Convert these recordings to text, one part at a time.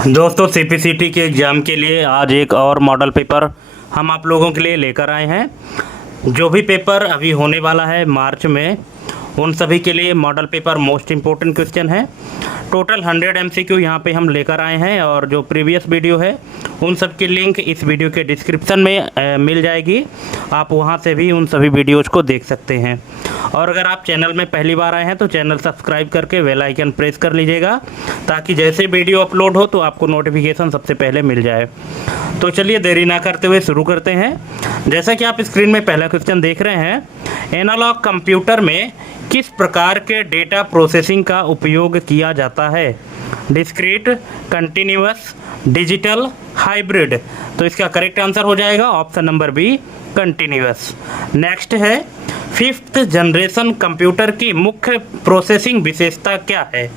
दोस्तों सीपीसीटी के एग्ज़ाम के लिए आज एक और मॉडल पेपर हम आप लोगों के लिए लेकर आए हैं। जो भी पेपर अभी होने वाला है मार्च में, उन सभी के लिए model paper most important question है। टोटल 100 एमसीक्यू यहाँ पे हम लेकर आए हैं और जो प्रीवियस वीडियो है उन सब की लिंक इस वीडियो के डिस्क्रिप्शन में मिल जाएगी। आप वहाँ से भी उन सभी वीडियोज़ को देख सकते हैं। और अगर आप चैनल में पहली बार आए हैं तो चैनल सब्सक्राइब करके बेल आइकन प्रेस कर लीजिएगा, ताकि जैसे वीडियो अपलोड हो तो आपको नोटिफिकेशन सबसे पहले मिल जाए। तो चलिए देरी ना करते हुए शुरू करते हैं। जैसा कि आप स्क्रीन में पहला क्वेश्चन देख रहे हैं, एनालॉग कंप्यूटर में किस प्रकार के डेटा प्रोसेसिंग का उपयोग किया जाता है? Discrete, continuous, digital, hybrid. तो इसका करेक्ट आंसर हो जाएगा option number B, continuous. Next है, फिफ्थ जनरेशन कंप्यूटर की मुख्य प्रोसेसिंग विशेषता क्या है?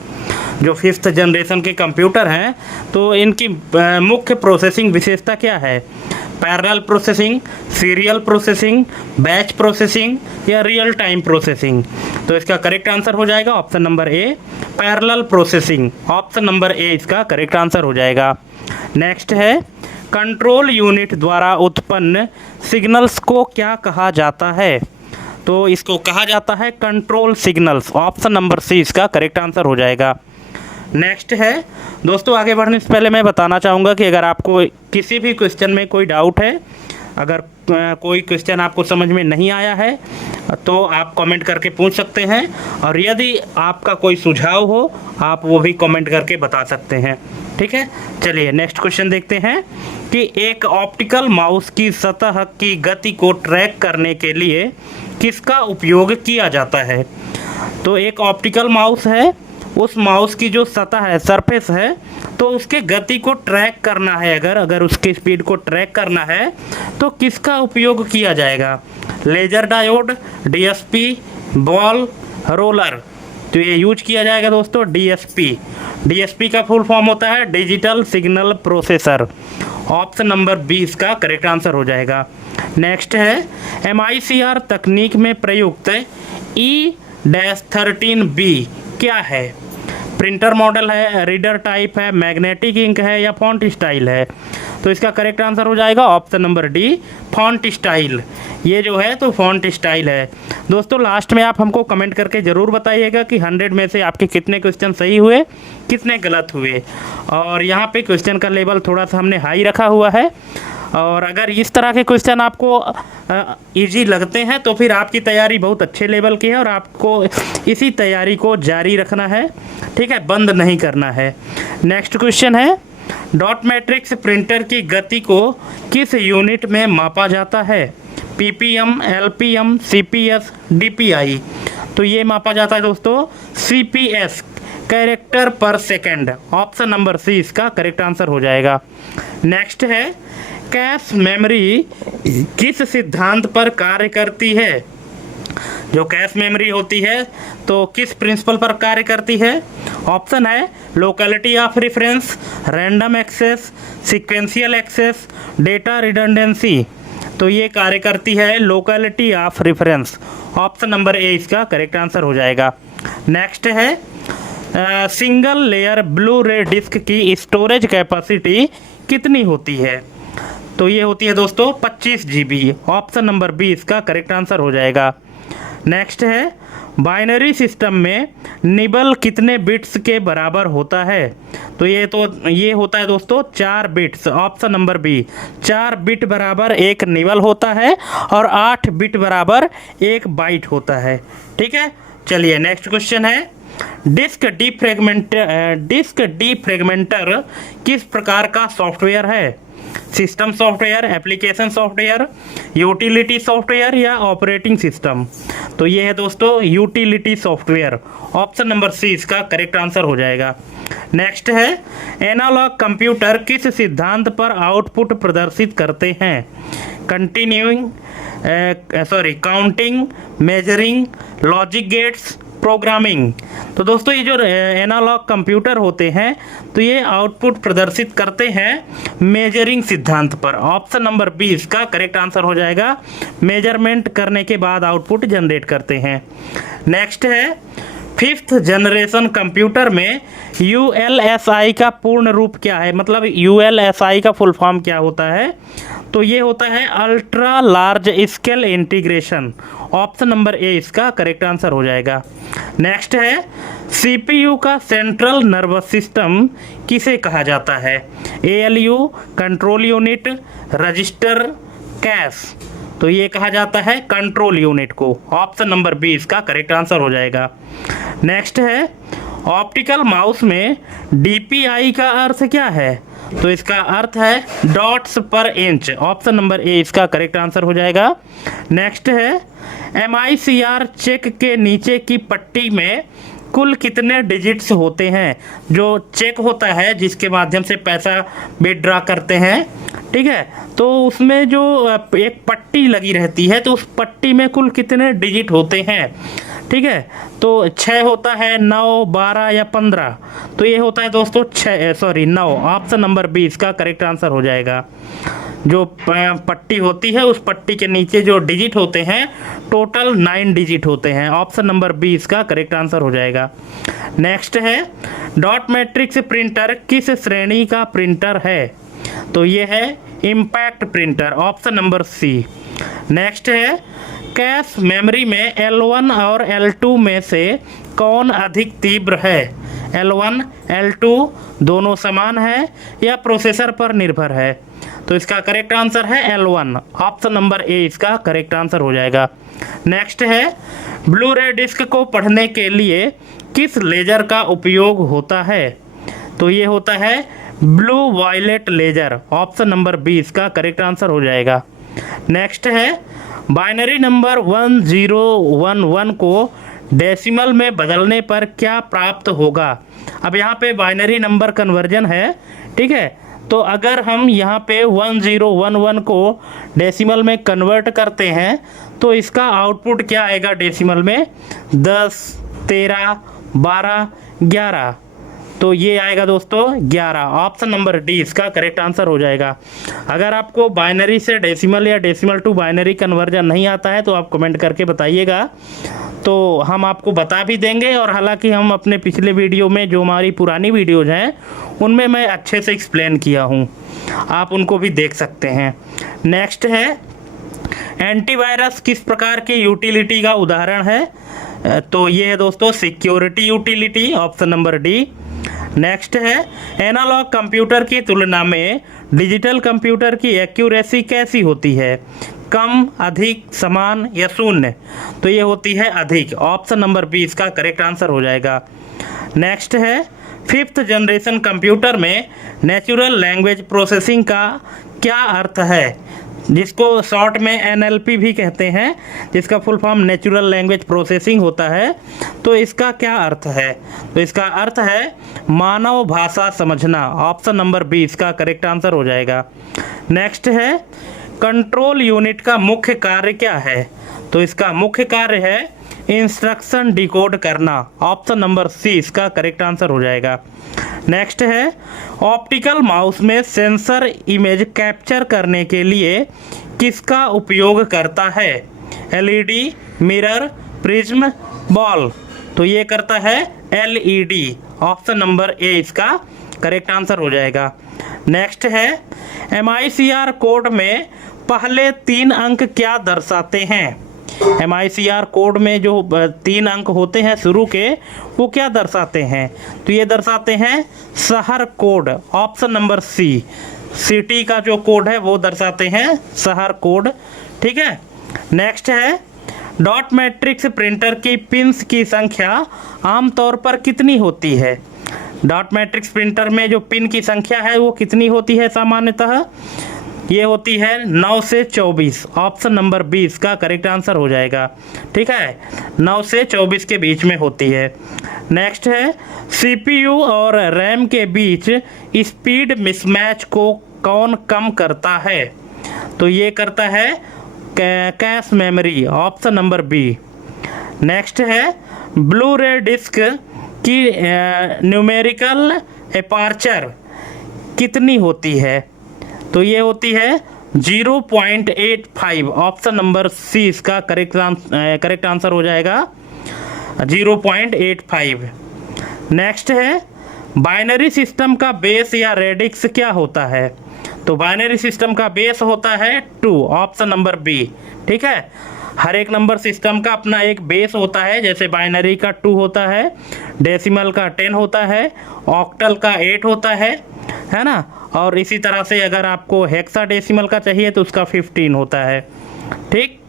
जो फिफ्थ जनरेशन के कंप्यूटर हैं तो इनकी मुख्य प्रोसेसिंग विशेषता क्या है? Parallel processing, serial processing, batch processing या रियल टाइम प्रोसेसिंग। तो इसका करेक्ट आंसर हो जाएगा option number A, parallel processing. Option number A इसका करेक्ट आंसर हो जाएगा। नेक्स्ट है, कंट्रोल यूनिट द्वारा उत्पन्न सिग्नल्स को क्या कहा जाता है? तो इसको कहा जाता है control signals. Option number C इसका करेक्ट आंसर हो जाएगा। नेक्स्ट है दोस्तों, आगे बढ़ने से पहले मैं बताना चाहूँगा कि अगर आपको किसी भी क्वेश्चन में कोई डाउट है, अगर कोई क्वेश्चन आपको समझ में नहीं आया है तो आप कमेंट करके पूछ सकते हैं, और यदि आपका कोई सुझाव हो आप वो भी कमेंट करके बता सकते हैं। ठीक है, चलिए नेक्स्ट क्वेश्चन देखते हैं कि एक ऑप्टिकल माउस की सतह की गति को ट्रैक करने के लिए किसका उपयोग किया जाता है? तो एक ऑप्टिकल माउस है, उस माउस की जो सतह है, सरफेस है, तो उसके गति को ट्रैक करना है, अगर उसकी स्पीड को ट्रैक करना है तो किसका उपयोग किया जाएगा? Laser diode, DSP, ball, roller. तो ये यूज किया जाएगा दोस्तों डीएसपी। डीएसपी का फुल फॉर्म होता है digital signal processor. Option number 20 का करेक्ट आंसर हो जाएगा। नेक्स्ट है, MICR तकनीक में प्रयुक्त E-13B क्या है? प्रिंटर मॉडल है, रीडर टाइप है, मैग्नेटिक इंक है या फॉन्ट स्टाइल है? तो इसका करेक्ट आंसर हो जाएगा option number D, font style. ये जो है तो फॉन्ट स्टाइल है। दोस्तों लास्ट में आप हमको कमेंट करके ज़रूर बताइएगा कि 100 में से आपके कितने क्वेश्चन सही हुए, कितने गलत हुए। और यहाँ पे क्वेश्चन का लेवल थोड़ा सा हमने हाई रखा हुआ है, और अगर इस तरह के क्वेश्चन आपको इजी लगते हैं तो फिर आपकी तैयारी बहुत अच्छे लेवल की है और आपको इसी तैयारी को जारी रखना है। ठीक है, बंद नहीं करना है। नेक्स्ट क्वेश्चन है, डॉट मैट्रिक्स प्रिंटर की गति को किस यूनिट में मापा जाता है? PPM, LPM, CPS, DPI। तो ये मापा जाता है दोस्तों CPS, कैरेक्टर पर सेकेंड। ऑप्शन नंबर सी इसका करेक्ट आंसर हो जाएगा। नेक्स्ट है, कैश मेमोरी किस सिद्धांत पर कार्य करती है? जो कैश मेमोरी होती है तो किस प्रिंसिपल पर कार्य करती है? ऑप्शन है locality of reference, random access, sequential access, data redundancy. तो ये कार्य करती है locality of reference. Option number A इसका करेक्ट आंसर हो जाएगा। नेक्स्ट है, single layer blu ray disc की स्टोरेज कैपेसिटी कितनी होती है? तो ये होती है दोस्तों 25 GB। ऑप्शन नंबर बी इसका करेक्ट आंसर हो जाएगा। नेक्स्ट है, बाइनरी सिस्टम में निबल कितने बिट्स के बराबर होता है? तो ये होता है दोस्तों 4 bits. Option number B, 4 bit बराबर एक निबल होता है और 8 बिट बराबर एक बाइट होता है। ठीक है, चलिए नेक्स्ट क्वेश्चन है, डिस्क डीफ्रेगमेंटर किस प्रकार का सॉफ्टवेयर है? System software, application software, utility software या ऑपरेटिंग सिस्टम? तो ये है दोस्तों utility software. Option number C इसका करेक्ट आंसर हो जाएगा। नेक्स्ट है, एनालॉग कंप्यूटर किस सिद्धांत पर आउटपुट प्रदर्शित करते हैं? Counting, measuring, logic gates, programming. तो दोस्तों ये जो एनालॉग कंप्यूटर होते हैं तो ये आउटपुट प्रदर्शित करते हैं मेजरिंग सिद्धांत पर। ऑप्शन नंबर बी इसका करेक्ट आंसर हो जाएगा। मेजरमेंट करने के बाद आउटपुट जनरेट करते हैं। नेक्स्ट है, फिफ्थ जनरेशन कंप्यूटर में ULSI का पूर्ण रूप क्या है, मतलब ULSI का फुल फॉर्म क्या होता है? तो ये होता है ultra large scale integration. Option number A इसका करेक्ट आंसर हो जाएगा। नेक्स्ट है CPU का सेंट्रल नर्वस सिस्टम किसे कहा जाता है? ALU, control unit, register, cash. तो ये कहा जाता है कंट्रोल यूनिट को। ऑप्शन नंबर बी इसका करेक्ट आंसर हो जाएगा। नेक्स्ट है ऑप्टिकल माउस में DPI का अर्थ क्या है? तो इसका अर्थ है डॉट्स पर इंच। ऑप्शन नंबर ए इसका करेक्ट आंसर हो जाएगा। नेक्स्ट है MICR चेक के नीचे की पट्टी में कुल कितने डिजिट्स होते हैं? जो चेक होता है जिसके माध्यम से पैसा विड्रॉ करते हैं, ठीक है, तो उसमें जो एक पट्टी लगी रहती है तो उस पट्टी में कुल कितने डिजिट होते हैं? ठीक है, तो 6 होता है, 9, 12 या 15। तो ये होता है दोस्तों 9। ऑप्शन नंबर बी इसका करेक्ट आंसर हो जाएगा। जो पट्टी होती है उस पट्टी के नीचे जो डिजिट होते हैं टोटल 9 डिजिट होते हैं। ऑप्शन नंबर बी इसका करेक्ट आंसर हो जाएगा। नेक्स्ट है डॉट मैट्रिक्स प्रिंटर किस श्रेणी का प्रिंटर है? तो ये है impact printer. Option number C. Next है कैश मेमोरी में L1 और L2 में से कौन अधिक तीव्र है? L1, L2 दोनों समान है या प्रोसेसर पर निर्भर है? तो इसका करेक्ट आंसर है L1। ऑप्शन नंबर ए इसका करेक्ट आंसर हो जाएगा। नेक्स्ट है ब्लू रे डिस्क को पढ़ने के लिए किस लेजर का उपयोग होता है? तो ये होता है blue violet laser. Option number B इसका करेक्ट आंसर हो जाएगा। नेक्स्ट है बाइनरी नंबर 1011 को डेसिमल में बदलने पर क्या प्राप्त होगा? अब यहाँ पे बाइनरी नंबर कन्वर्जन है, ठीक है, तो अगर हम यहाँ पे 1011 को डेसिमल में कन्वर्ट करते हैं तो इसका आउटपुट क्या आएगा डेसिमल में? 10, 13, 12, 11। तो ये आएगा दोस्तों 11। ऑप्शन नंबर डी इसका करेक्ट आंसर हो जाएगा। अगर आपको बाइनरी से डेसिमल या डेसिमल टू बाइनरी कन्वर्जन नहीं आता है तो आप कमेंट करके बताइएगा, तो हम आपको बता भी देंगे। और हालांकि हम अपने पिछले वीडियो में जो हमारी पुरानी वीडियोज़ हैं उनमें मैं अच्छे से एक्सप्लेन किया हूँ, आप उनको भी देख सकते हैं। नेक्स्ट है एंटीवायरस किस प्रकार की यूटिलिटी का उदाहरण है? तो ये है दोस्तों security utility. Option number D. Next है एनालॉग कंप्यूटर की तुलना में डिजिटल कंप्यूटर की एक्यूरेसी कैसी होती है? कम, अधिक, समान या शून्य? तो ये होती है अधिक। ऑप्शन नंबर बी इसका करेक्ट आंसर हो जाएगा। नेक्स्ट है फिफ्थ जनरेशन कंप्यूटर में नेचुरल लैंग्वेज प्रोसेसिंग का क्या अर्थ है? जिसको शॉर्ट में NLP भी कहते हैं, जिसका full form natural language processing होता है। तो इसका क्या अर्थ है? तो इसका अर्थ है मानव भाषा समझना। ऑप्शन नंबर बी इसका करेक्ट आंसर हो जाएगा। नेक्स्ट है कंट्रोल यूनिट का मुख्य कार्य क्या है? तो इसका मुख्य कार्य है इंस्ट्रक्शन डिकोड करना। ऑप्शन नंबर सी इसका करेक्ट आंसर हो जाएगा। नेक्स्ट है ऑप्टिकल माउस में सेंसर इमेज कैप्चर करने के लिए किसका उपयोग करता है? LED, mirror, prism, ball? तो ये करता है LED। ऑप्शन नंबर ए इसका करेक्ट आंसर हो जाएगा। नेक्स्ट है MICR कोड में पहले 3 अंक क्या दर्शाते हैं? MICR कोड में जो 3 अंक होते हैं शुरू के, वो क्या दर्शाते हैं? तो ये दर्शाते हैं शहर code. Option number C. City का जो कोड है वो दर्शाते हैं शहर कोड, ठीक है। नेक्स्ट है डॉट मैट्रिक्स प्रिंटर की पिंस की संख्या आमतौर पर कितनी होती है? डॉट मैट्रिक्स प्रिंटर में जो पिन की संख्या है वो कितनी होती है सामान्यतः? ये होती है 9 से 24। ऑप्शन नंबर बी इसका करेक्ट आंसर हो जाएगा, ठीक है, 9 से 24 के बीच में होती है। नेक्स्ट है CPU और RAM के बीच स्पीड मिसमैच को कौन कम करता है? तो ये करता है cache memory. Option number B. Next है ब्लू रे डिस्क की न्यूमेरिकल एपर्चर कितनी होती है? तो ये होती है 0.85। ऑप्शन नंबर सी इसका करेक्ट आंसर हो जाएगा। 0.85। नेक्स्ट है बाइनरी सिस्टम का बेस या रेडिक्स क्या होता है? तो बाइनरी सिस्टम का बेस होता है 2, ऑप्शन नंबर बी। ठीक है, हर एक नंबर सिस्टम का अपना एक बेस होता है, जैसे बाइनरी का 2 होता है, डेसिमल का 10 होता है, ऑक्टल का 8 होता है ना, और इसी तरह से अगर आपको हेक्साडेसिमल का चाहिए तो उसका 15 होता है। ठीक,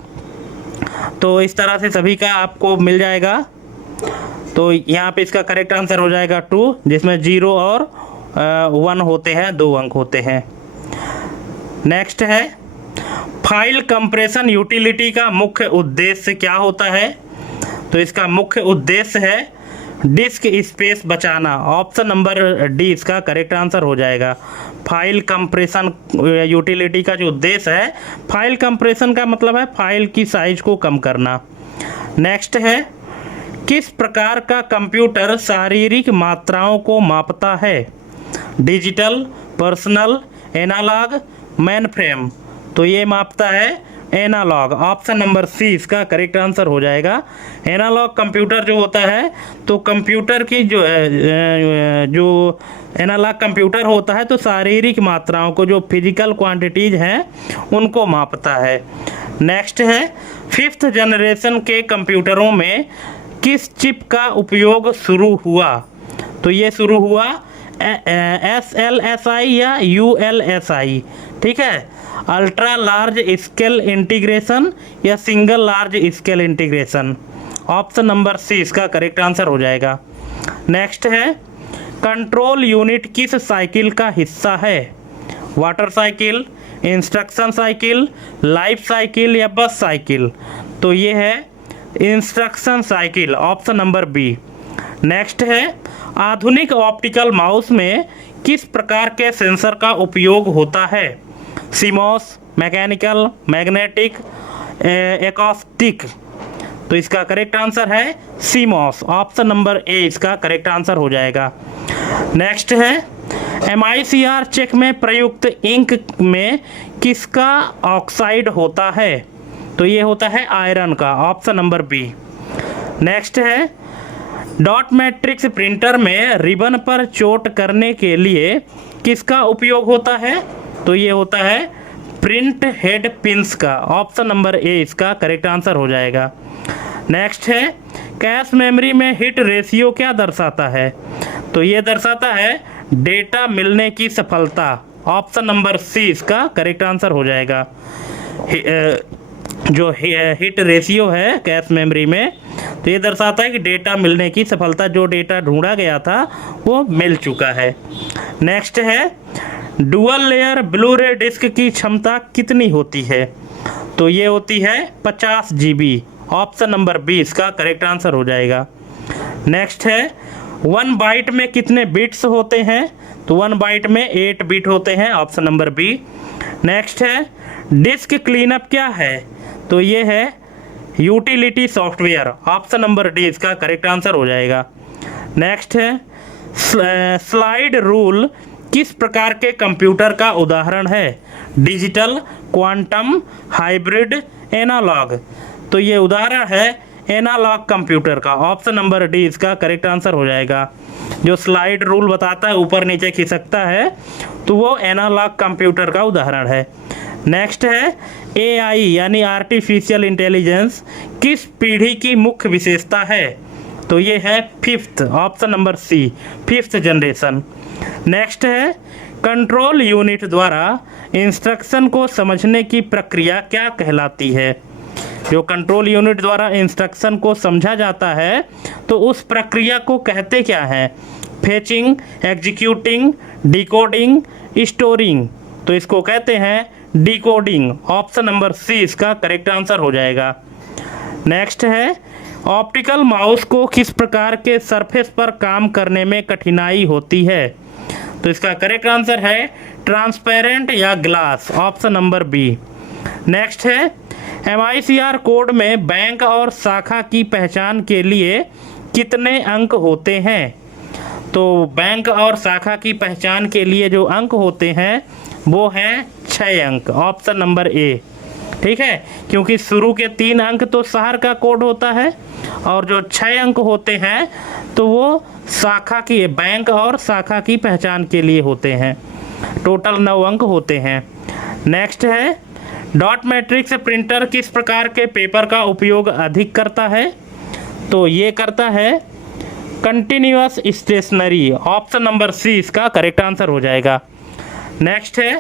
तो इस तरह से सभी का आपको मिल जाएगा। तो यहाँ पे इसका करेक्ट आंसर हो जाएगा 2, जिसमें 0 और 1 होते हैं, 2 अंक होते हैं। नेक्स्ट है फाइल कंप्रेशन यूटिलिटी का मुख्य उद्देश्य क्या होता है? तो इसका मुख्य उद्देश्य है डिस्क स्पेस बचाना, ऑप्शन नंबर डी इसका करेक्ट आंसर हो जाएगा। फाइल कंप्रेशन यूटिलिटी का जो उद्देश्य है, फाइल कंप्रेशन का मतलब है फाइल की साइज को कम करना। नेक्स्ट है किस प्रकार का कंप्यूटर शारीरिक मात्राओं को मापता है? Digital, personal, analog, mainframe. तो ये मापता है एनालॉग, ऑप्शन नंबर सी इसका करेक्ट आंसर हो जाएगा। एनालॉग कंप्यूटर जो होता है, तो कंप्यूटर की जो एनालॉग कंप्यूटर होता है तो शारीरिक मात्राओं को, जो फिजिकल क्वांटिटीज हैं उनको मापता है। नेक्स्ट है 5th जनरेशन के कंप्यूटरों में किस चिप का उपयोग शुरू हुआ? तो ये शुरू हुआ SLSI या ULSI। ठीक है, अल्ट्रा लार्ज स्केल इंटीग्रेशन या single large scale integration, option number C इसका करेक्ट आंसर हो जाएगा। नेक्स्ट है कंट्रोल यूनिट किस साइकिल का हिस्सा है? Water cycle, instruction cycle, life cycle या बस साइकिल? तो ये है instruction cycle, option number B. Next है आधुनिक ऑप्टिकल माउस में किस प्रकार के सेंसर का उपयोग होता है? CMOS, mechanical, magnetic, acoustic? तो इसका करेक्ट आंसर है सीमॉस, ऑप्शन नंबर ए इसका करेक्ट आंसर हो जाएगा। नेक्स्ट है MICR चेक में प्रयुक्त इंक में किसका ऑक्साइड होता है? तो ये होता है आयरन का, ऑप्शन नंबर बी। नेक्स्ट है डॉट मैट्रिक्स प्रिंटर में रिबन पर चोट करने के लिए किसका उपयोग होता है? तो ये होता है प्रिंट हेड पिंस का, ऑप्शन नंबर ए इसका करेक्ट आंसर हो जाएगा। नेक्स्ट है कैश मेमोरी में हिट रेशियो क्या दर्शाता है? तो ये दर्शाता है डेटा मिलने की सफलता, ऑप्शन नंबर सी इसका करेक्ट आंसर हो जाएगा। जो हिट रेशियो है कैश मेमोरी में, तो ये दर्शाता है कि डेटा मिलने की सफलता, जो डेटा ढूंढा गया था वो मिल चुका है। नेक्स्ट है dual layer blu ray disc की क्षमता कितनी होती है? तो ये होती है 50 GB, ऑप्शन नंबर बी इसका करेक्ट आंसर हो जाएगा। नेक्स्ट है 1 बाइट में कितने बिट्स होते हैं? तो 1 बाइट में 8 बिट होते हैं, ऑप्शन नंबर बी। नेक्स्ट है डिस्क क्लीनअप क्या है? तो ये है utility software, option number D इसका करेक्ट आंसर हो जाएगा। नेक्स्ट है स्लाइड रूल किस प्रकार के कंप्यूटर का उदाहरण है? Digital, quantum, hybrid, analog? तो ये उदाहरण है एनालॉग कंप्यूटर का, ऑप्शन नंबर डी इसका करेक्ट आंसर हो जाएगा। जो स्लाइड रूल बताता है ऊपर नीचे खिसकता है, तो वो एनालॉग कंप्यूटर का उदाहरण है। नेक्स्ट है AI यानी आर्टिफिशियल इंटेलिजेंस किस पीढ़ी की मुख्य विशेषता है? तो ये है 5th, option number C, 5th generation. Next है कंट्रोल यूनिट द्वारा इंस्ट्रक्शन को समझने की प्रक्रिया क्या कहलाती है? जो कंट्रोल यूनिट द्वारा इंस्ट्रक्शन को समझा जाता है तो उस प्रक्रिया को कहते क्या हैं? Fetching, executing, decoding, storing? तो इसको कहते हैं डिकोडिंग, ऑप्शन नंबर सी इसका करेक्ट आंसर हो जाएगा। नेक्स्ट है ऑप्टिकल माउस को किस प्रकार के सरफेस पर काम करने में कठिनाई होती है? तो इसका करेक्ट आंसर है ट्रांसपेरेंट या glass, option number B. Next है MICR कोड में बैंक और शाखा की पहचान के लिए कितने अंक होते हैं? तो बैंक और शाखा की पहचान के लिए जो अंक होते हैं वो हैं 6 अंक, ऑप्शन नंबर ए। ठीक है, क्योंकि शुरू के 3 अंक तो शहर का कोड होता है और जो 6 अंक होते हैं तो वो शाखा की, बैंक और शाखा की पहचान के लिए होते हैं। टोटल 9 अंक होते हैं। नेक्स्ट है, डॉट मैट्रिक्स प्रिंटर किस प्रकार के पेपर का उपयोग अधिक करता है? तो ये करता है continuous stationery. Option number C इसका करेक्ट आंसर हो जाएगा। नेक्स्ट है,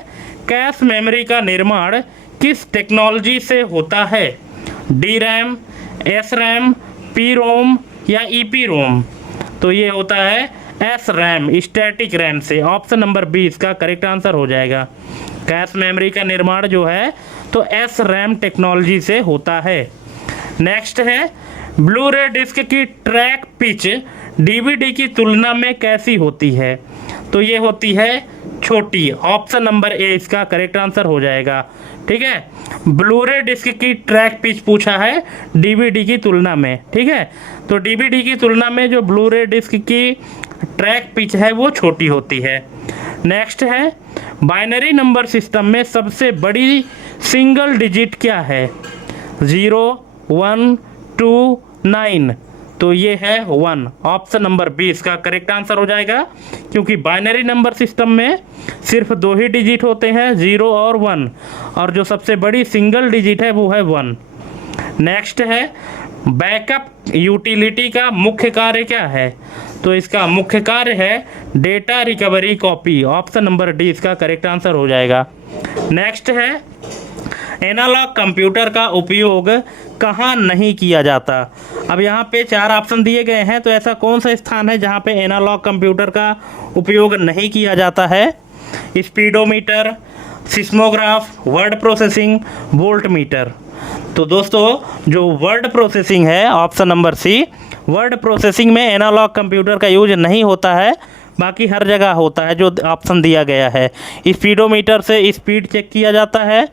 कैश मेमोरी का निर्माण किस टेक्नोलॉजी से होता है? D RAM, S RAM, P ROM या ई पी रोम? तो ये होता है एस रैम, स्टैटिक रैम से। ऑप्शन नंबर बी इसका करेक्ट आंसर हो जाएगा। कैश मेमोरी का निर्माण जो है तो एस रैम टेक्नोलॉजी से होता है। नेक्स्ट है, ब्लू रे डिस्क की ट्रैक पिच डीवीडी की तुलना में कैसी होती है? तो ये होती है छोटी। ऑप्शन नंबर ए इसका करेक्ट आंसर हो जाएगा। ठीक है, ब्लू रे डिस्क की ट्रैक पिच पूछा है डीवीडी की तुलना में। ठीक है, तो डीवीडी की तुलना में जो ब्लू रे डिस्क की ट्रैक पिच है वो छोटी होती है। नेक्स्ट है, बाइनरी नंबर सिस्टम में सबसे बड़ी सिंगल डिजिट क्या है? 0, 1, 2, 9? तो ये है 1। ऑप्शन नंबर बी इसका करेक्ट आंसर हो जाएगा, क्योंकि बाइनरी नंबर सिस्टम में सिर्फ 2 ही डिजिट होते हैं, 0 और 1, और जो सबसे बड़ी सिंगल डिजिट है वो है 1। नेक्स्ट है, बैकअप यूटिलिटी का मुख्य कार्य क्या है? तो इसका मुख्य कार्य है data recovery copy. Option number D इसका करेक्ट आंसर हो जाएगा। नेक्स्ट है, एनालॉग कंप्यूटर का उपयोग कहाँ नहीं किया जाता? अब यहाँ पे 4 ऑप्शन दिए गए हैं, तो ऐसा कौन सा स्थान है जहाँ पे एनालॉग कंप्यूटर का उपयोग नहीं किया जाता है? Speedometer, seismograph, word processing, volt meter? तो दोस्तों जो वर्ड प्रोसेसिंग है, option number C, word processing में एनालॉग कंप्यूटर का यूज नहीं होता है, बाकी हर जगह होता है जो ऑप्शन दिया गया है। स्पीडोमीटर से स्पीड चेक किया जाता है,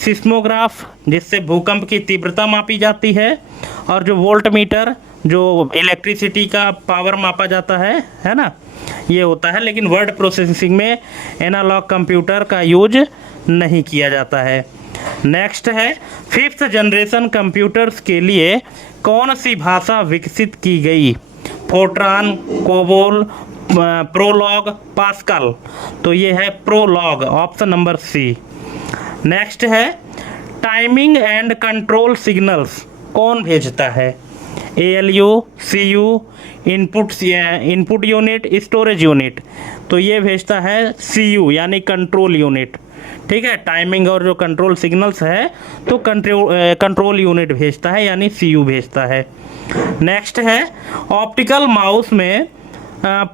सिस्मोग्राफ जिससे भूकंप की तीव्रता मापी जाती है, और जो वोल्ट मीटर जो इलेक्ट्रिसिटी का पावर मापा जाता है ना, ये होता है। लेकिन वर्ड प्रोसेसिंग में एनालॉग कंप्यूटर का यूज नहीं किया जाता है। नेक्स्ट है, 5th जनरेशन कंप्यूटर्स के लिए कौन सी भाषा विकसित की गई? Fortran, COBOL, Prolog, Pascal? तो ये है Prolog. Option number C. Next है, टाइमिंग एंड कंट्रोल सिग्नल्स कौन भेजता है? ALU, CU, input unit, storage unit? तो ये भेजता है CU यानी कंट्रोल यूनिट। ठीक है, टाइमिंग और जो कंट्रोल सिग्नल्स है तो कंट्रोल यूनिट भेजता है यानी CU भेजता है। नेक्स्ट है, ऑप्टिकल माउस में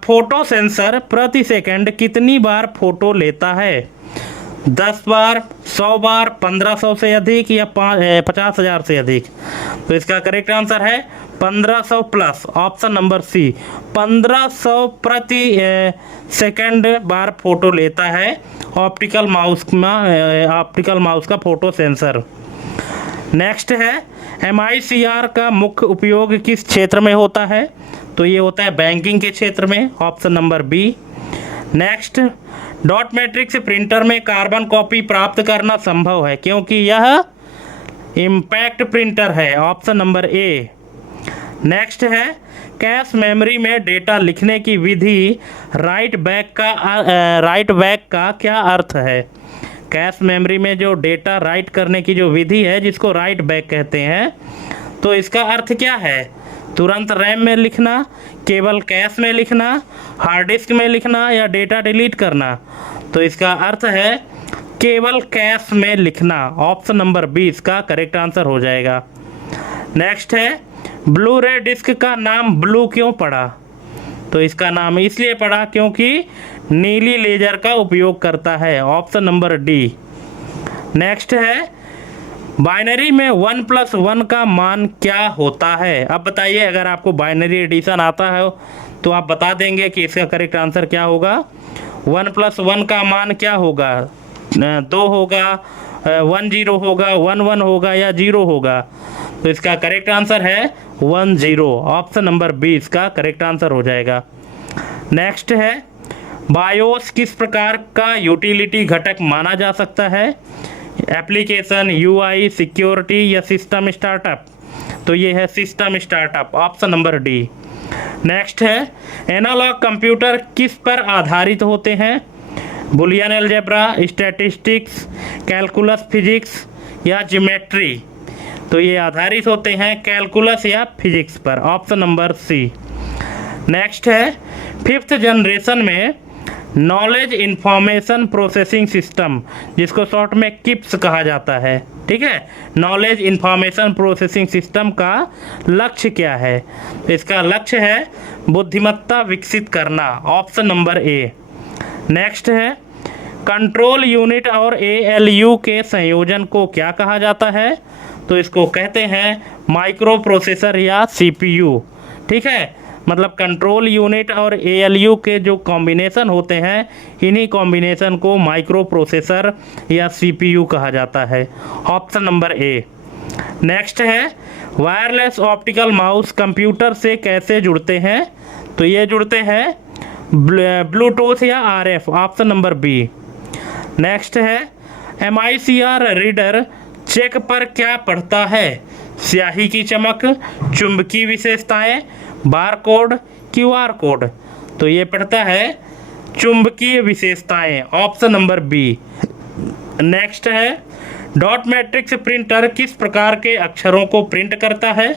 फोटो सेंसर प्रति सेकंड कितनी बार फोटो लेता है? 10 बार, 100 बार, 1500 से अधिक या 50,000 से अधिक? तो इसका करेक्ट आंसर है 1500 प्लस। ऑप्शन नंबर सी, 1500 प्रति सेकंड बार फोटो लेता है ऑप्टिकल माउस का फोटो सेंसर। नेक्स्ट है, MICR का मुख्य उपयोग किस क्षेत्र में होता है? तो ये होता है बैंकिंग के क्षेत्र में। Option number B. Next, dot matrix printer में कार्बन कॉपी प्राप्त करना संभव है क्योंकि यह इम्पैक्ट प्रिंटर है। Option number A. नेक्स्ट है, कैश मेमोरी में डेटा लिखने की विधि राइट बैक का क्या अर्थ है? कैश मेमोरी में जो डेटा राइट करने की जो विधि है जिसको राइट बैक कहते हैं, तो इसका अर्थ क्या है? तुरंत रैम में लिखना, केवल कैश में लिखना, हार्ड डिस्क में लिखना या डेटा डिलीट करना? तो इसका अर्थ है केवल कैश में लिखना। ऑप्शन नंबर बी इसका करेक्ट आंसर हो जाएगा। नेक्स्ट है, ब्लू रे डिस्क का नाम ब्लू क्यों पड़ा? तो इसका नाम इसलिए पड़ा क्योंकि नीली लेजर का उपयोग करता है। Option number D. नेक्स्ट है, बाइनरी में 1+1 का मान क्या होता है? अब बताइए, अगर आपको बाइनरी एडिशन आता है तो आप बता देंगे कि इसका करेक्ट आंसर क्या होगा। 1+1 का मान क्या होगा? 2 होगा, 10 होगा, 11 होगा या 0 होगा? तो इसका करेक्ट आंसर है 10। ऑप्शन नंबर बी इसका करेक्ट आंसर हो जाएगा। नेक्स्ट है, बायोस किस प्रकार का यूटिलिटी घटक माना जा सकता है? एप्लीकेशन, यूआई, सिक्योरिटी या सिस्टम स्टार्टअप? तो ये है system startup, option number D. Next है, एनालॉग कंप्यूटर किस पर आधारित होते हैं? Boolean algebra, statistics, calculus physics या ज्योमेट्री? तो ये आधारित होते हैं कैलकुलस या फिजिक्स पर, ऑप्शन नंबर सी। नेक्स्ट है, फिफ्थ जनरेशन में नॉलेज इंफॉर्मेशन प्रोसेसिंग सिस्टम, जिसको शॉर्ट में किप्स कहा जाता है, ठीक है, नॉलेज इंफॉर्मेशन प्रोसेसिंग सिस्टम का लक्ष्य क्या है? इसका लक्ष्य है बुद्धिमत्ता विकसित करना, ऑप्शन नंबर ए। नेक्स्ट है, कंट्रोल यूनिट और एएलयू के संयोजन को क्या कहा जाता है? तो इसको कहते हैं माइक्रो प्रोसेसर या सीपीयू, ठीक है, मतलब कंट्रोल यूनिट और एएलयू के जो कॉम्बिनेशन होते हैं, इन्हीं कॉम्बिनेशन को माइक्रो प्रोसेसर या सीपीयू कहा जाता है, ऑप्शन नंबर ए। नेक्स्ट है, वायरलेस ऑप्टिकल माउस कंप्यूटर से कैसे जुड़ते हैं? तो ये जुड़ते हैं ब्लूटूथ या RF, option number B. Next है, MICR रीडर चेक पर क्या पढ़ता है? स्याही की चमक, चुंबकीय विशेषताएं, बारकोड, QR कोड? तो ये पढ़ता है चुंबकीय विशेषताएं, ऑप्शन नंबर बी। नेक्स्ट है, डॉट मैट्रिक्स प्रिंटर किस प्रकार के अक्षरों को प्रिंट करता है?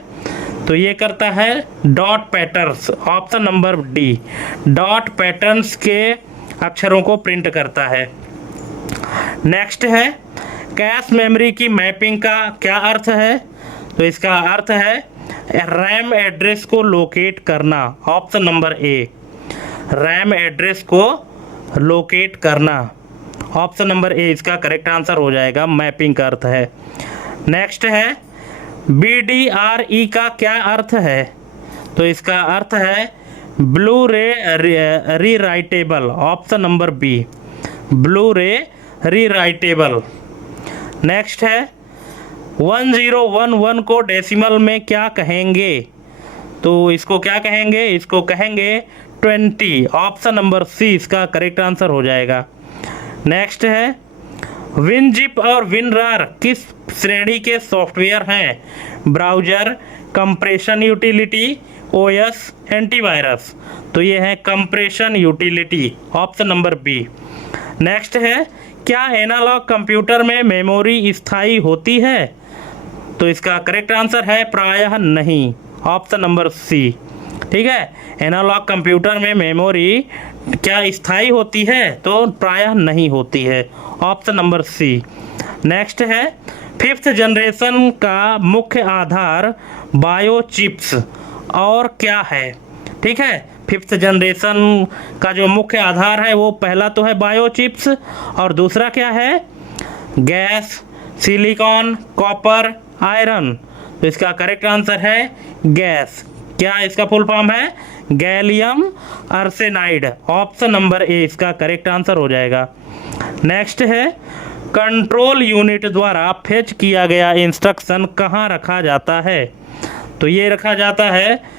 तो ये करता है dot patterns, option number D, dot patterns के अक्षरों को प्रिंट करता है। नेक्स्ट है, कैश मेमोरी की मैपिंग का क्या अर्थ है? तो इसका अर्थ है रैम एड्रेस को लोकेट करना, ऑप्शन नंबर ए, रैम एड्रेस को लोकेट करना, ऑप्शन नंबर ए इसका करेक्ट आंसर हो जाएगा, मैपिंग का अर्थ है। नेक्स्ट है, BDRE का क्या अर्थ है? तो इसका अर्थ है blue ray rewritable, option number B, Blu ray rewritable. Next है, 1011 को डेसिमल में क्या कहेंगे? तो इसको क्या कहेंगे? इसको कहेंगे 20, ऑप्शन नंबर सी इसका करेक्ट आंसर हो जाएगा। नेक्स्ट है, WinZip और WinRAR किस श्रेणी के सॉफ्टवेयर हैं? Browser, compression utility, OS, antivirus? तो ये है compression utility, option number B. Next है, क्या एनालॉग कंप्यूटर में मेमोरी स्थायी होती है? तो इसका करेक्ट आंसर है प्रायः नहीं, ऑप्शन नंबर सी, ठीक है, एनालॉग कंप्यूटर में मेमोरी क्या स्थायी होती है? तो प्रायः नहीं होती है, ऑप्शन नंबर सी। नेक्स्ट है, फिफ्थ जनरेशन का मुख्य आधार बायोचिप्स और क्या है? ठीक है, फिफ्थ जनरेशन का जो मुख्य आधार है वो पहला तो है बायोचिप्स और दूसरा क्या है? Gas, silicon, copper, iron. तो इसका करेक्ट आंसर है गैस। क्या इसका फुल फॉर्म है? Gallium arsenide, option number A इसका करेक्ट आंसर हो जाएगा। नेक्स्ट है, कंट्रोल यूनिट द्वारा फेच किया गया इंस्ट्रक्शन कहाँ रखा जाता है? तो ये रखा जाता है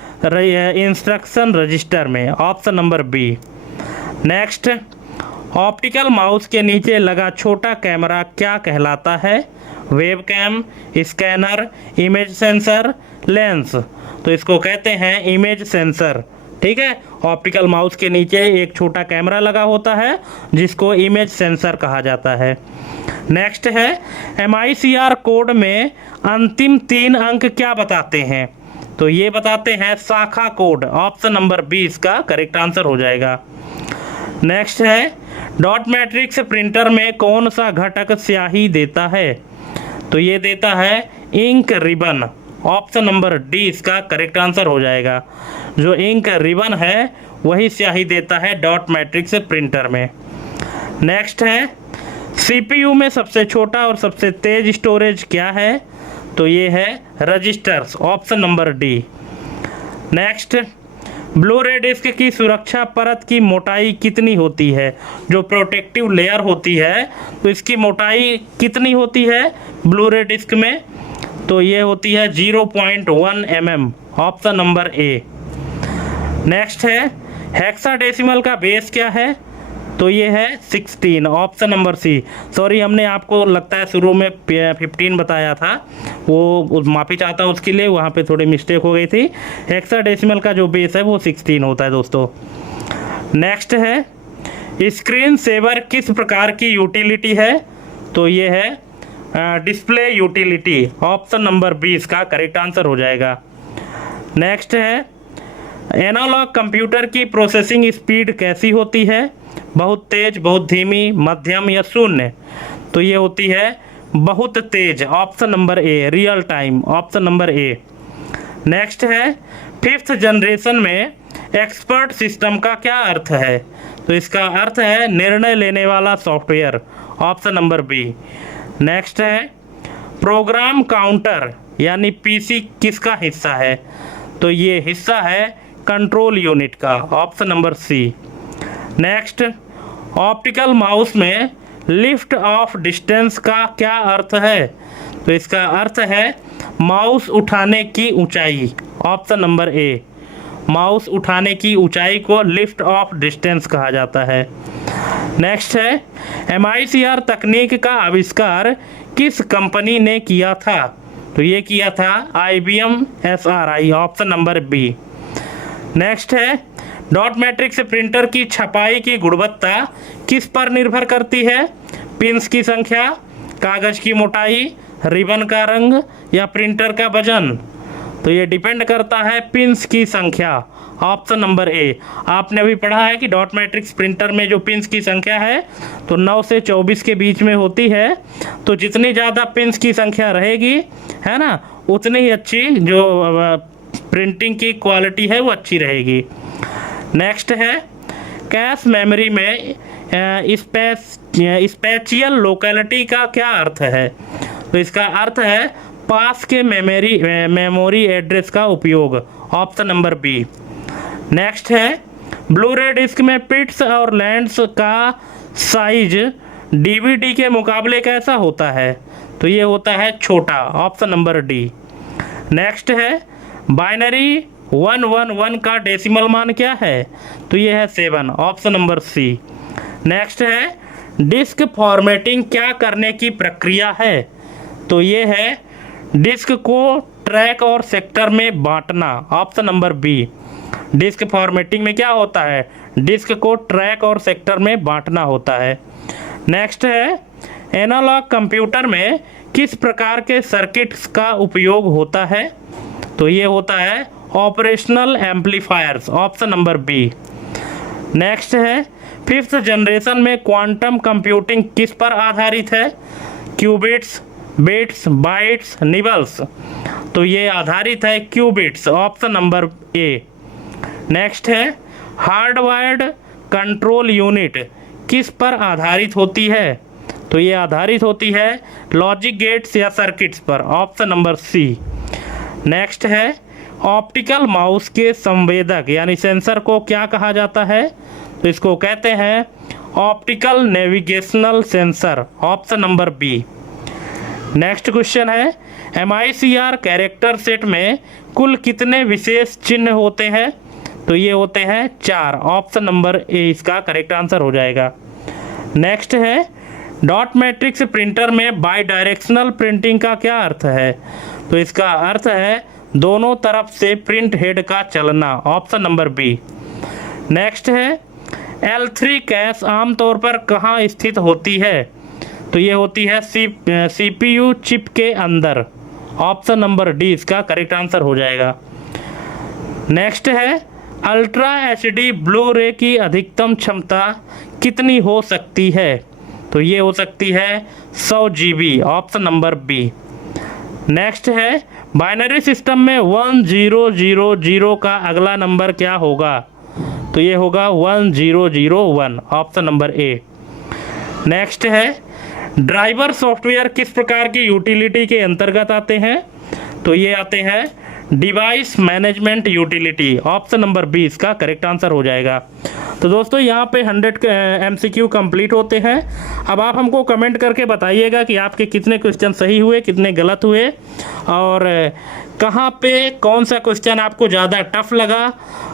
इंस्ट्रक्शन रजिस्टर में, option number B. Next, optical mouse के नीचे लगा छोटा कैमरा क्या कहलाता है? Webcam, scanner, image sensor, lens. तो इसको कहते हैं इमेज सेंसर, ठीक है। ऑप्टिकल माउस के नीचे एक छोटा कैमरा लगा होता है जिसको इमेज सेंसर कहा जाता है। नेक्स्ट है, MICR कोड में अंतिम 3 अंक क्या बताते हैं? तो ये बताते हैं शाखा कोड, ऑप्शन नंबर बी इसका करेक्ट आंसर हो जाएगा। नेक्स्ट है, डॉट मैट्रिक्स प्रिंटर में कौन सा घटक स्याही देता है? तो ये देता है ink ribbon, option number D इसका करेक्ट आंसर हो जाएगा। जो इंक रिबन है वही स्याही देता है डॉट मैट्रिक्स प्रिंटर में। नेक्स्ट है, CPU में सबसे छोटा और सबसे तेज स्टोरेज क्या है? तो ये है registers, option number D. Next, Blu ray disc की सुरक्षा परत की मोटाई कितनी होती है? जो प्रोटेक्टिव लेयर होती है तो इसकी मोटाई कितनी होती है ब्लू रे डिस्क में? तो ये होती है 0.1 mm, option number A. Next है, हेक्साडेसिमल का बेस क्या है? तो ये है 16, ऑप्शन नंबर सी। सॉरी, हमने आपको लगता है शुरू में 15 बताया था, वो माफ़ी चाहता हूँ उसके लिए, वहाँ पे थोड़ी मिस्टेक हो गई थी। हेक्साडेसिमल का जो बेस है वो 16 होता है दोस्तों। नेक्स्ट है, स्क्रीन सेवर किस प्रकार की यूटिलिटी है? तो ये है डिस्प्ले यूटिलिटी, ऑप्शन नंबर 20 का करेक्ट आंसर हो जाएगा। नेक्स्ट है, एनालॉग कंप्यूटर की प्रोसेसिंग स्पीड कैसी होती है? बहुत तेज, बहुत धीमी, मध्यम या शून्य? तो ये होती है बहुत तेज, option number A, real time, option number A. Next है, 5th जनरेशन में एक्सपर्ट सिस्टम का क्या अर्थ है? तो इसका अर्थ है निर्णय लेने वाला software, option number B. Next है, प्रोग्राम काउंटर यानी पीसी किसका हिस्सा है? तो ये हिस्सा है कंट्रोल यूनिट का, option number C. Next, optical mouse में लिफ्ट ऑफ डिस्टेंस का क्या अर्थ है? तो इसका अर्थ है माउस उठाने की ऊंचाई, ऑप्शन नंबर ए। माउस उठाने की ऊंचाई को लिफ्ट ऑफ डिस्टेंस कहा जाता है। नेक्स्ट है, MICR तकनीक का आविष्कार किस कंपनी ने किया था? तो ये किया था IBM SRI, option number B. Next है, डॉट मैट्रिक्स प्रिंटर की छपाई की गुणवत्ता किस पर निर्भर करती है? पिंस की संख्या, कागज़ की मोटाई, रिबन का रंग या प्रिंटर का वजन? तो ये डिपेंड करता है पिंस की संख्या, ऑप्शन नंबर ए। आपने अभी पढ़ा है कि डॉट मैट्रिक्स प्रिंटर में जो पिंस की संख्या है तो 9 से 24 के बीच में होती है। तो जितनी ज़्यादा पिंस की संख्या रहेगी, है ना, उतनी ही अच्छी जो प्रिंटिंग की क्वालिटी है वो अच्छी रहेगी। नेक्स्ट है, कैश मेमोरी में स्पेशियल लोकेलिटी का क्या अर्थ है? तो इसका अर्थ है पास के मेमोरी एड्रेस का उपयोग, ऑप्शन नंबर बी। नेक्स्ट है, ब्लू रे डिस्क में पिट्स और लैंड्स का साइज DVD के मुकाबले कैसा होता है? तो ये होता है छोटा, ऑप्शन नंबर डी। नेक्स्ट है, बाइनरी 111 का डेसिमल मान क्या है? तो ये है 7, ऑप्शन नंबर सी। नेक्स्ट है, डिस्क फॉर्मेटिंग क्या करने की प्रक्रिया है? तो ये है डिस्क को ट्रैक और सेक्टर में बांटना, option number B. Disk formatting में क्या होता है? डिस्क को ट्रैक और सेक्टर में बांटना होता है। नेक्स्ट है, एनालॉग कंप्यूटर में किस प्रकार के सर्किट्स का उपयोग होता है? तो ये होता है operational amplifiers, option number B. Next है, 5th जनरेशन में क्वांटम कंप्यूटिंग किस पर आधारित है? Qubits, bits, bytes, nibbles? तो ये आधारित है qubits, option number A. Next है, हार्डवायर्ड कंट्रोल यूनिट किस पर आधारित होती है? तो ये आधारित होती है लॉजिक गेट्स या सर्किट्स पर, ऑप्शन नंबर सी। नेक्स्ट है, ऑप्टिकल माउस के संवेदक यानी सेंसर को क्या कहा जाता है? तो इसको कहते हैं optical navigational sensor, option number B. Next question है, MICR कैरेक्टर सेट में कुल कितने विशेष चिन्ह होते हैं? तो ये होते हैं 4, ऑप्शन नंबर ए इसका करेक्ट आंसर हो जाएगा। नेक्स्ट है, डॉट मैट्रिक्स प्रिंटर में बाई डायरेक्शनल प्रिंटिंग का क्या अर्थ है? तो इसका अर्थ है दोनों तरफ से प्रिंट हेड का चलना, ऑप्शन नंबर बी। नेक्स्ट है, L3 कैश आमतौर पर कहाँ स्थित होती है? तो ये होती है CPU चिप के अंदर, ऑप्शन नंबर डी इसका करेक्ट आंसर हो जाएगा। नेक्स्ट है, अल्ट्रा HD ब्लू रे की अधिकतम क्षमता कितनी हो सकती है? तो ये हो सकती है 100 GB, option number B. Next है, बाइनरी सिस्टम में 1000 का अगला नंबर क्या होगा? तो ये होगा 1001, ऑप्शन नंबर ए। नेक्स्ट है, ड्राइवर सॉफ्टवेयर किस प्रकार की यूटिलिटी के अंतर्गत आते हैं? तो ये आते हैं device management utility, option number B इसका करेक्ट आंसर हो जाएगा। तो दोस्तों यहाँ पे 100 MCQ कंप्लीट होते हैं। अब आप हमको कमेंट करके बताइएगा कि आपके कितने क्वेश्चन सही हुए, कितने गलत हुए, और कहाँ पे कौन सा क्वेश्चन आपको ज़्यादा टफ लगा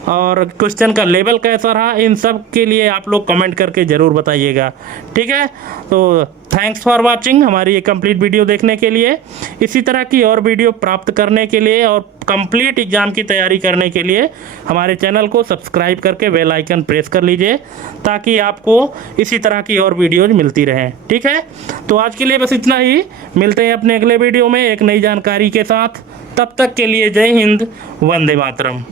और क्वेश्चन का लेवल कैसा रहा, इन सब के लिए आप लोग कमेंट करके ज़रूर बताइएगा। ठीक है, तो थैंक्स फॉर वाचिंग हमारी ये कंप्लीट वीडियो देखने के लिए। इसी तरह की और वीडियो प्राप्त करने के लिए और कंप्लीट एग्ज़ाम की तैयारी करने के लिए हमारे चैनल को सब्सक्राइब करके बेल आइकन प्रेस कर लीजिए, ताकि आपको इसी तरह की और वीडियोज़ मिलती रहें। ठीक है, तो आज के लिए बस इतना ही। मिलते हैं अपने अगले वीडियो में एक नई जानकारी के साथ। तब तक के लिए जय हिंद, वंदे मातरम।